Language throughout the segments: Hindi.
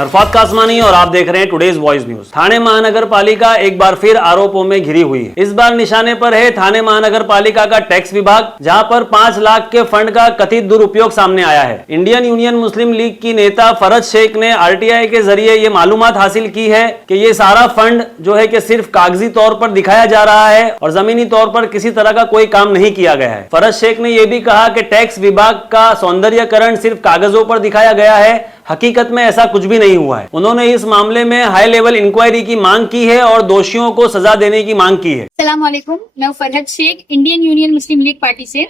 नरफात कासमानी और आप देख रहे हैं टुडेज वॉइस न्यूज। थाने महानगर पालिका एक बार फिर आरोपों में घिरी हुई है। इस बार निशाने पर है थाने महानगर पालिका का टैक्स विभाग, जहां पर 5 लाख के फंड का कथित दुरुपयोग सामने आया है। इंडियन यूनियन मुस्लिम लीग की नेता फरज शेख ने आरटीआई के जरिए ये मालूमात हासिल की है कि ये सारा फंड जो है कि सिर्फ कागजी तौर पर दिखाया जा रहा है और जमीनी तौर पर किसी तरह का कोई काम नहीं किया गया है। फरज शेख ने यह भी कहा कि टैक्स विभाग का सौंदर्यकरण सिर्फ कागजों पर दिखाया गया है, हकीकत में ऐसा कुछ भी नहीं हुआ है। उन्होंने इस मामले में हाई लेवल इंक्वायरी की मांग की है और दोषियों को सजा देने की मांग की है। अस्सलाम वालेकुम, मैं फरहद शेख, इंडियन यूनियन मुस्लिम लीग पार्टी से।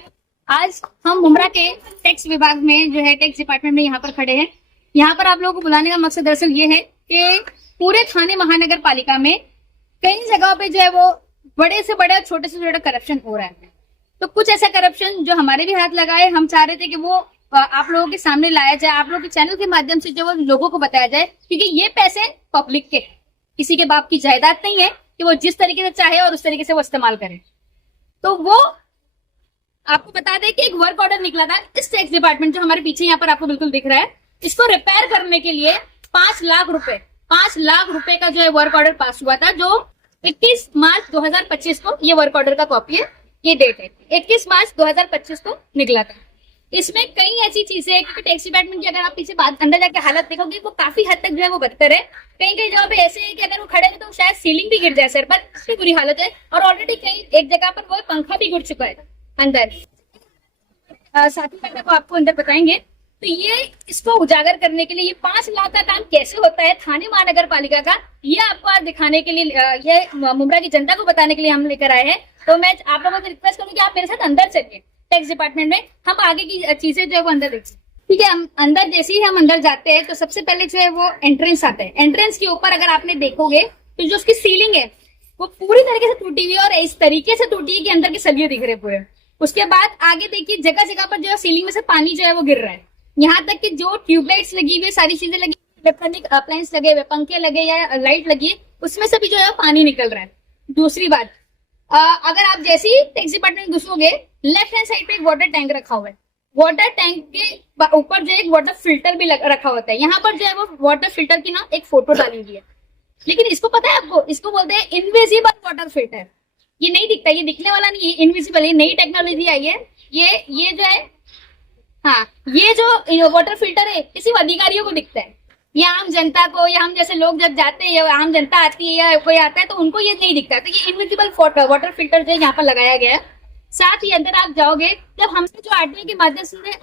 आज हम मुमरा के टैक्स विभाग में जो है टैक्स डिपार्टमेंट में यहाँ पर खड़े हैं। यहाँ पर आप लोगों को बुलाने का मकसद दरअसल ये है कि पूरे थाने महानगर पालिका में कई जगहों पे जो है वो बड़े से बड़े छोटे से छोटे करप्शन हो रहा है। तो कुछ ऐसा करप्शन जो हमारे भी हाथ लगाए, हम चाह रहे थे कि वो आप लोगों के सामने लाया जाए, आप लोगों के चैनल के माध्यम से जो लोगों को बताया जाए, क्योंकि ये पैसे पब्लिक के, किसी के बाप की जायदाद नहीं है कि वो जिस तरीके से चाहे और उस तरीके से वो इस्तेमाल करे। तो वो आपको बता दें कि एक वर्क ऑर्डर निकला था इस टैक्स डिपार्टमेंट, जो हमारे पीछे यहाँ पर आपको बिल्कुल दिख रहा है, इसको रिपेयर करने के लिए 5 लाख रुपए का जो है वर्क ऑर्डर पास हुआ था, जो 21 मार्च 2025 को, ये वर्क ऑर्डर का कॉपी है, ये डेट है 21 मार्च 2025 को निकला था। इसमें कई ऐसी चीजें हैं, क्योंकि टैक्स डिपार्टमेंट की अगर आप पीछे बात अंदर जाके हालत देखोगे वो काफी हद तक जो है वो बदतर है। कई कई जगह पे ऐसे है कि अगर वो खड़े हैं तो शायद सीलिंग भी गिर जाए सर पर, इतनी बुरी हालत है। और ऑलरेडी कई एक जगह पर वो पंखा भी गिर चुका है अंदर। साथी मैडम को आपको अंदर बताएंगे। तो ये इसको उजागर करने के लिए ये 5 लाख का काम कैसे होता है थाने महानगर पालिका का, ये आपको आज दिखाने के लिए, ये मुमरा की जनता को बताने के लिए हम लेकर आए हैं। तो मैं आप लोगों से रिक्वेस्ट करूंगी कि आप मेरे साथ अंदर चलिए टैक्स डिपार्टमेंट में, हम आगे की चीजें जो है वो अंदर देखते हैं। ठीक है, हम अंदर जैसे ही हम अंदर जाते हैं तो सबसे पहले जो है वो एंट्रेंस आता है। एंट्रेंस के ऊपर अगर आपने देखोगे तो जो उसकी सीलिंग है वो पूरी तरीके से टूटी हुई है और इस तरीके से टूटी है कि अंदर के सरिये दिख रहे पूरे। उसके बाद आगे देखिए जगह जगह पर जो है सीलिंग में से पानी जो है वो गिर रहा है। यहाँ तक कि जो ट्यूबलाइट्स लगी हुई, सारी चीजें लगी, इलेक्ट्रॉनिक अप्लायंस लगे हुए, पंखे लगे या लाइट लगी है, उसमें से भी जो है पानी निकल रहा है। दूसरी बात, अगर आप जैसे ही टैक्स डिपार्टमेंट में घुसोगे, लेफ्ट हैंड साइड पे एक वाटर टैंक रखा हुआ है। वाटर टैंक के ऊपर जो एक वाटर फिल्टर भी रखा होता है। यहाँ पर जो है वो वाटर फिल्टर की ना एक फोटो डाली हुई है, लेकिन इसको पता है आपको, इसको बोलते हैं इनविजिबल वाटर फिल्टर। ये नहीं दिखता, ये दिखने वाला नहीं है, इनविजिबल। ये नई टेक्नोलॉजी आई है। ये जो है, हाँ, ये जो वाटर फिल्टर है ये सिर्फ अधिकारियों को दिखता है। ये आम जनता को, या हम जैसे लोग जब जाते हैं या आम जनता आती है या कोई आता है तो उनको ये नहीं दिखता। तो ये इनविजिबल वाटर फिल्टर जो है यहाँ पर लगाया गया है। साथ ही अंदर आप जाओगे, जब हमने जो आरटीआई के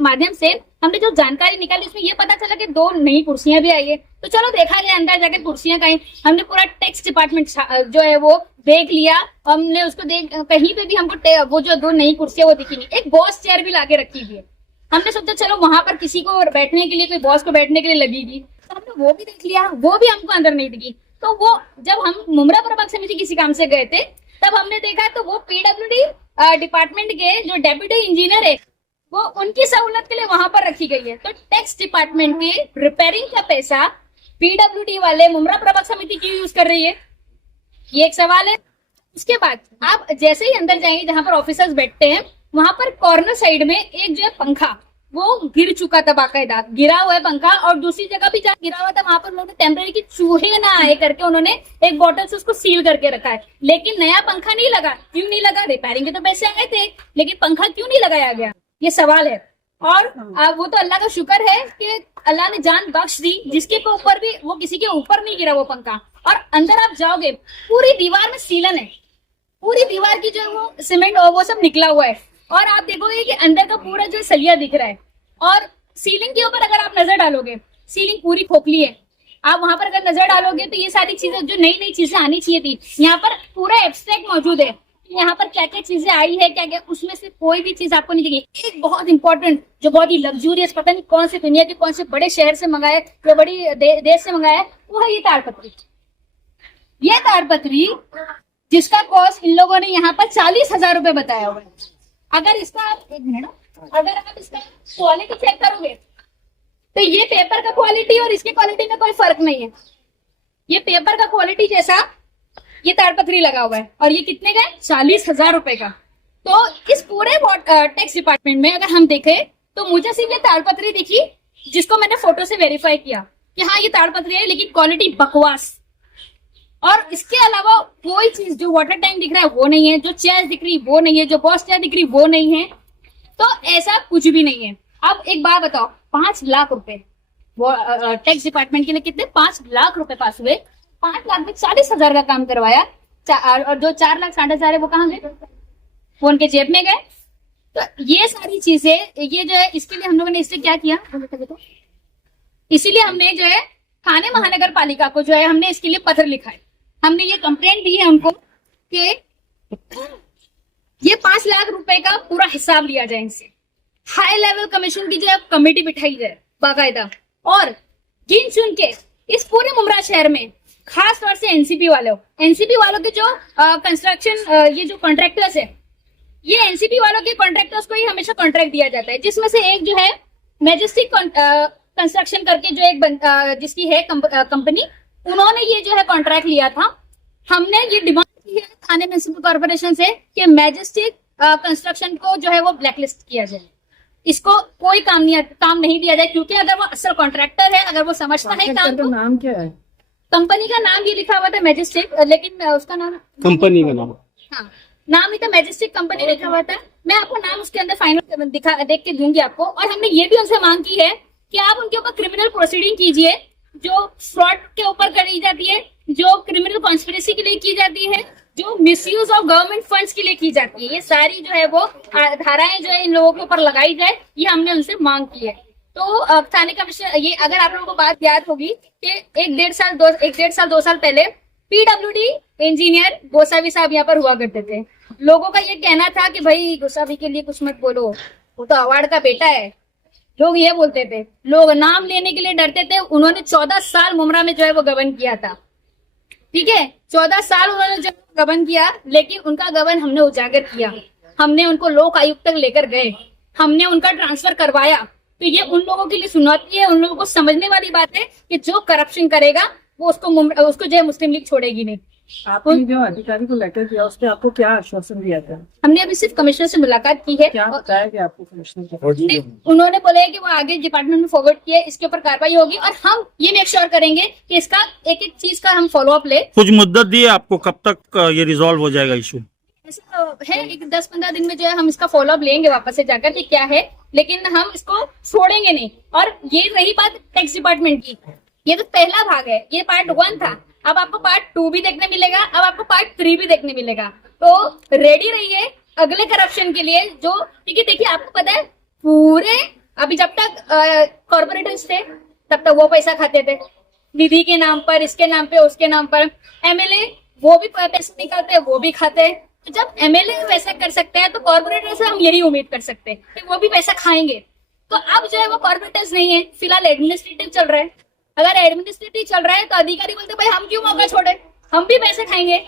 माध्यम से हमने जो जानकारी निकाली, उसमें ये पता चला कि 2 नई कुर्सियां भी आई है। तो चलो देखा गया अंदर जाके कुर्सियां कहीं, हमने पूरा टैक्स डिपार्टमेंट जो है वो देख लिया। हमने उसको कहीं पे भी हमको वो जो 2 नई कुर्सियां वो दिखी नहीं। एक बॉस चेयर भी लाके रखी हुई है। हमने सोचा चलो वहां पर किसी को बैठने के लिए, कोई बॉस को बैठने के लिए लगेगी, तो हमने वो भी देख लिया, वो भी हमको अंदर नहीं दिखी। तो वो जब हम मुमरा प्रभाग समिति किसी काम से गए थे तब हमने देखा तो वो पीडब्ल्यूडी डिपार्टमेंट के जो डेप्यूटी इंजीनियर है वो उनकी सहूलत के लिए वहां पर रखी गई है। तो टैक्स डिपार्टमेंट के रिपेयरिंग का पैसा पीडब्ल्यूडी वाले मुमरा प्रभाग समिति क्यों यूज कर रही है, ये एक सवाल है। उसके बाद आप जैसे ही अंदर जाएंगे जहां पर ऑफिसर्स बैठते हैं, वहां पर कॉर्नर साइड में एक जो है पंखा वो गिर चुका था, बाकायदा गिरा हुआ है पंखा। और दूसरी जगह भी जहाँ गिरा हुआ था वहां पर उन्होंने टेम्परेरी की चूहे ना आए करके उन्होंने एक बोतल से उसको सील करके रखा है। लेकिन नया पंखा नहीं लगा। क्यों नहीं लगा? रिपेयरिंग के तो पैसे आए थे, लेकिन पंखा क्यों नहीं लगाया गया, ये सवाल है। और वो तो अल्लाह का शुक्र है कि अल्लाह ने जान बख्श दी, जिसके ऊपर भी वो किसी के ऊपर नहीं गिरा वो पंखा। और अंदर आप जाओगे पूरी दीवार में सीलन है, पूरी दीवार की जो वो सीमेंट और वो सब निकला हुआ है। और आप देखोगे कि अंदर का पूरा जो सलिया दिख रहा है। और सीलिंग के ऊपर अगर आप नजर डालोगे, सीलिंग पूरी खोखली है। आप वहां पर अगर नजर डालोगे तो ये सारी चीजें जो नई नई चीजें आनी चाहिए थी, यहाँ पर पूरा एब्स्ट्रैक्ट मौजूद है। यहाँ पर क्या क्या चीजें आई है, क्या क्या, उसमें से कोई भी चीज आपको नहीं दिखेगी। एक बहुत इंपॉर्टेंट, जो बहुत ही लग्जूरियस, पता नहीं कौन से दुनिया के कौन से बड़े शहर से मंगाया या बड़ी देश से मंगाया, वो है ये ताड़पत्री। ये ताड़पत्री जिसका कॉस्ट इन लोगों ने यहाँ पर 40,000 रुपए बताया हुआ है। अगर इसका आप एक मिनट, अगर आप इसका क्वालिटी चेक करोगे तो ये पेपर का क्वालिटी और इसकी क्वालिटी में कोई फर्क नहीं है। ये पेपर का क्वालिटी जैसा ये ताड़पत्री लगा हुआ है, और ये कितने का है? 40,000 रुपए का। तो इस पूरे टैक्स डिपार्टमेंट में अगर हम देखें तो मुझे सिर्फ ये ताड़पत्री दिखी, जिसको मैंने फोटो से वेरीफाई किया। कि हाँ ये ताड़पत्री है लेकिन क्वालिटी बकवास। और इसके अलावा कोई चीज, जो वाटर टैंक दिख रहा है वो नहीं है, जो चेयर दिख रही वो नहीं है, जो बॉस चेयर दिख रही वो नहीं है, तो ऐसा कुछ भी नहीं है। अब एक बात बताओ, 5 लाख रुपए वो टैक्स डिपार्टमेंट के लिए कितने, 5 लाख रुपए पास हुए। 5 लाख में 40,000 का काम करवाया, और जो 4 लाख 4,500 है वो कहाँ गए, वो उनके जेब में गए। तो ये सारी चीजें, ये जो है इसके लिए हम लोगों ने इससे क्या किया, इसीलिए हमने जो है थाने महानगर पालिका को जो है हमने इसके लिए पत्र लिखा है। हमने ये कंप्लेंट दी है उनको कि ये 5 लाख रुपए का पूरा हिसाब लिया जाए इनसे। हाई लेवल कमीशन की जो है कमेटी बिठाई जाए बाकायदा, और गिन चुन के इस पूरे मुमरा शहर में खास तौर से एनसीपी वालों के जो कंस्ट्रक्शन ये जो कॉन्ट्रैक्टर्स है, ये एनसीपी वालों के कॉन्ट्रैक्टर्स को ही हमेशा कॉन्ट्रैक्ट दिया जाता है, जिसमें से एक जो है मैजेस्टिक कंस्ट्रक्शन करके जो एक जिसकी है कंपनी, उन्होंने ये जो है कॉन्ट्रैक्ट लिया था। हमने ये डिमांड की है थाने म्युनिसिपल कॉर्पोरेशन से कि मैजेस्टिक कंस्ट्रक्शन को जो है वो ब्लैकलिस्ट किया जाए, इसको कोई काम नहीं दिया जाए, क्योंकि अगर वो असल कॉन्ट्रैक्टर है, अगर वो समझता है काम, तो नाम क्या है कंपनी का नाम ये लिखा हुआ था मैजेस्टिक, लेकिन उसका नाम, कंपनी का नाम, हाँ नाम ही था मैजेस्टिक कंपनी लिखा हुआ था। मैं आपको नाम उसके अंदर फाइनल देख के दूंगी आपको। और हमने ये भी उनसे मांग की है कि आप उनके ऊपर क्रिमिनल प्रोसीडिंग कीजिए, जो फ्रॉड के ऊपर करी जाती है, जो क्रिमिनल कॉन्स्पिरेसी के लिए की जाती है, जो मिसयूज ऑफ गवर्नमेंट फंड्स के लिए की जाती है, ये सारी जो है वो धाराएं जो है इन लोगों के ऊपर लगाई जाए, ये हमने उनसे मांग की है। तो थाने का विषय ये, अगर आप लोगों को बात याद होगी कि 1.5 साल 2 साल पहले पीडब्ल्यूडी इंजीनियर गोसावी साहब यहाँ पर हुआ करते थे। लोगों का ये कहना था कि भाई गोसावी के लिए कुछ मत बोलो, वो तो अवार्ड का बेटा है, लोग ये बोलते थे, लोग नाम लेने के लिए डरते थे। उन्होंने 14 साल मुमरा में जो है वो गबन किया था, ठीक है, 14 साल उन्होंने जो गबन किया, लेकिन उनका गबन हमने उजागर किया, हमने उनको लोक आयुक्त तक लेकर गए, हमने उनका ट्रांसफर करवाया। तो ये उन लोगों के लिए सुनौती है, उन लोगों को समझने वाली बात है कि जो करप्शन करेगा वो उसको जो है मुस्लिम लीग छोड़ेगी नहीं। आपने जो अधिकारी को लेटर दिया उसने आपको क्या आश्वासन दिया था? हमने अभी सिर्फ कमिश्नर से मुलाकात की है, क्या बताया कि आपको कमिश्नर उन्होंने बोला है कि वो आगे डिपार्टमेंट में फॉरवर्ड किया, इसके ऊपर कार्रवाई होगी और हम ये मेक श्योर करेंगे कि इसका एक एक चीज का हम फॉलो अप ले। कुछ मुद्दत दी है आपको, कब तक ये रिजॉल्व हो जाएगा इशू? ऐसा है एक 10-15 दिन में जो है हम इसका फॉलो अप लेंगे वापस से जाकर कि क्या है, लेकिन हम इसको छोड़ेंगे नहीं। और ये रही बात टैक्स डिपार्टमेंट की, ये तो पहला भाग है, ये पार्ट 1 था, अब आपको पार्ट 2 भी देखने मिलेगा, अब आपको पार्ट 3 भी देखने मिलेगा। तो रेडी रहिए अगले करप्शन के लिए, जो क्योंकि देखिए आपको पता है पूरे अभी जब तक कॉर्पोरेटर्स थे तब तक वो पैसा खाते थे, निधि के नाम पर, इसके नाम पे, उसके नाम पर। एमएलए वो भी पैसे निकालते हैं, वो भी खाते हैं। तो जब एमएलए वैसा कर सकते हैं तो कॉर्पोरेटर से हम यही उम्मीद कर सकते हैं कि वो भी पैसा खाएंगे। तो अब जो है वो कॉर्पोरेटर्स नहीं है, फिलहाल एडमिनिस्ट्रेटिव चल रहा है। अगर एडमिनिस्ट्रेटिव चल रहा है तो अधिकारी बोलते भाई हम क्यों मौका छोड़े, हम भी पैसे खाएंगे।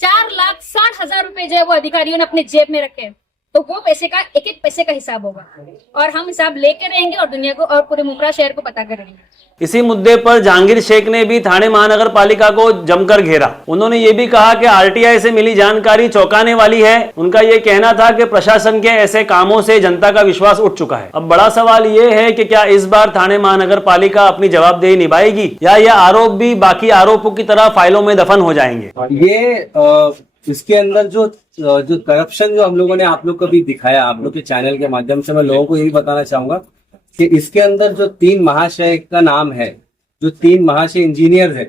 4,60,000 रुपए जो है वो अधिकारियों ने अपने जेब में रखे, तो वो पैसे का एक एक पैसे का हिसाब होगा और हम हिसाब लेके रहेंगे और दुनिया को और पूरे मुमरा शहर को पता करेंगे। इसी मुद्दे पर जहांगीर शेख ने भी थाने महानगर पालिका को जमकर घेरा। उन्होंने ये भी कहा कि आरटीआई से मिली जानकारी चौंकाने वाली है। उनका ये कहना था कि प्रशासन के ऐसे कामों से जनता का विश्वास उठ चुका है। अब बड़ा सवाल ये है कि क्या इस बार थाने महानगर पालिका अपनी जवाबदेही निभाएगी या यह आरोप भी बाकी आरोपों की तरह फाइलों में दफन हो जाएंगे? ये इसके अंदर जो करप्शन जो हम लोगों ने आप लोग को भी दिखाया, आप लोग के चैनल के माध्यम से मैं लोगों को यही बताना चाहूंगा कि इसके अंदर जो 3 महाशय का नाम है, जो 3 महाशय इंजीनियर है,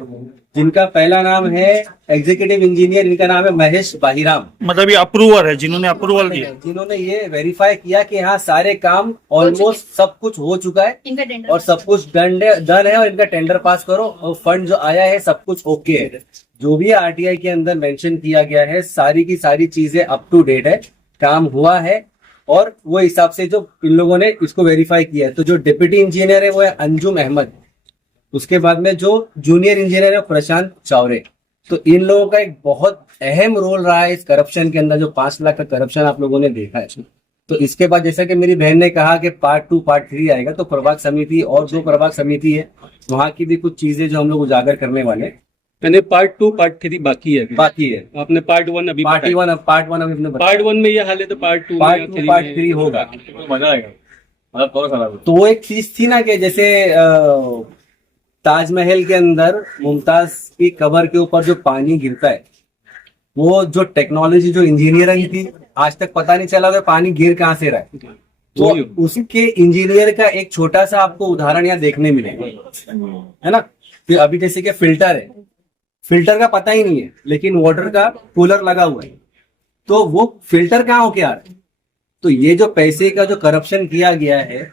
जिनका पहला नाम है एग्जीक्यूटिव इंजीनियर, इनका नाम है महेश बाहीराम। मतलब ये अप्रूवर है, जिन्होंने अप्रूवल दिया, जिन्होंने ये वेरीफाई किया कि हाँ सारे काम ऑलमोस्ट सब कुछ हो चुका है इनका टेंडर और सब कुछ डन है और इनका टेंडर पास करो और फंड जो आया है सब कुछ ओके है। जो भी आरटीआई के अंदर मेंशन किया गया है सारी की सारी चीजें अप टू डेट है, काम हुआ है और वो हिसाब से जो इन लोगों ने इसको वेरीफाई किया है। तो जो डिप्टी इंजीनियर है वो है अंजुम अहमद, उसके बाद में जो जूनियर इंजीनियर है प्रशांत चौरे। तो इन लोगों का एक बहुत अहम रोल रहा है इस करप्शन के अंदर, जो 5 लाख का करप्शन आप लोगों ने देखा है। तो इसके बाद जैसा कि मेरी बहन ने कहा कि पार्ट 2 पार्ट 3 आएगा, तो प्रभाग समिति और जो प्रभाग समिति है वहां की भी कुछ चीजें जो हम लोग उजागर करने वाले हैं। मैंने पार्ट 2 पार्ट 3 बाकी है। आपने पार्ट 1 अभी पार्ट 1 अभी पार्ट 1 में ये हाल है, तो पार्ट 2 पार्ट 3 होगा। मजा आएगा। तो वो एक चीज थी ना कि जैसे ताजमहल के अंदर मुमताज की कबर के ऊपर जो पानी गिरता है, वो जो टेक्नोलॉजी, जो इंजीनियरिंग थी, आज तक पता नहीं चला कि पानी गिर कहाँ से रहा है। तो उसके इंजीनियर का एक छोटा सा आपको उदाहरण यहाँ देखने मिलेगा, है ना। फिर अभी जैसे कि फिल्टर है, फिल्टर का पता ही नहीं है, लेकिन वाटर का कूलर लगा हुआ है, तो वो फिल्टर कहाँ होके आ रहा है। तो ये जो पैसे का जो करप्शन किया गया है,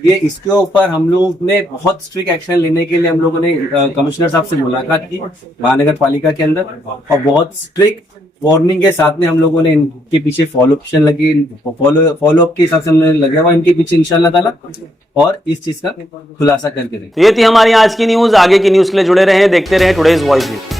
ये इसके ऊपर हम लोग ने बहुत स्ट्रिक्ट एक्शन लेने के लिए हम लोगों ने कमिश्नर साहब से मुलाकात की महानगर पालिका के अंदर, और बहुत स्ट्रिक्ट वार्निंग के साथ में हम लोगों ने इनके पीछे फॉलो अप के हिसाब से हमने लगे हुआ इनके पीछे इंशाल्लाह ताला, और इस चीज का खुलासा करके देंगे। तो ये थी हमारी आज की न्यूज। आगे की न्यूज के लिए जुड़े रहे, देखते रहे टुडेज वॉइस न्यूज।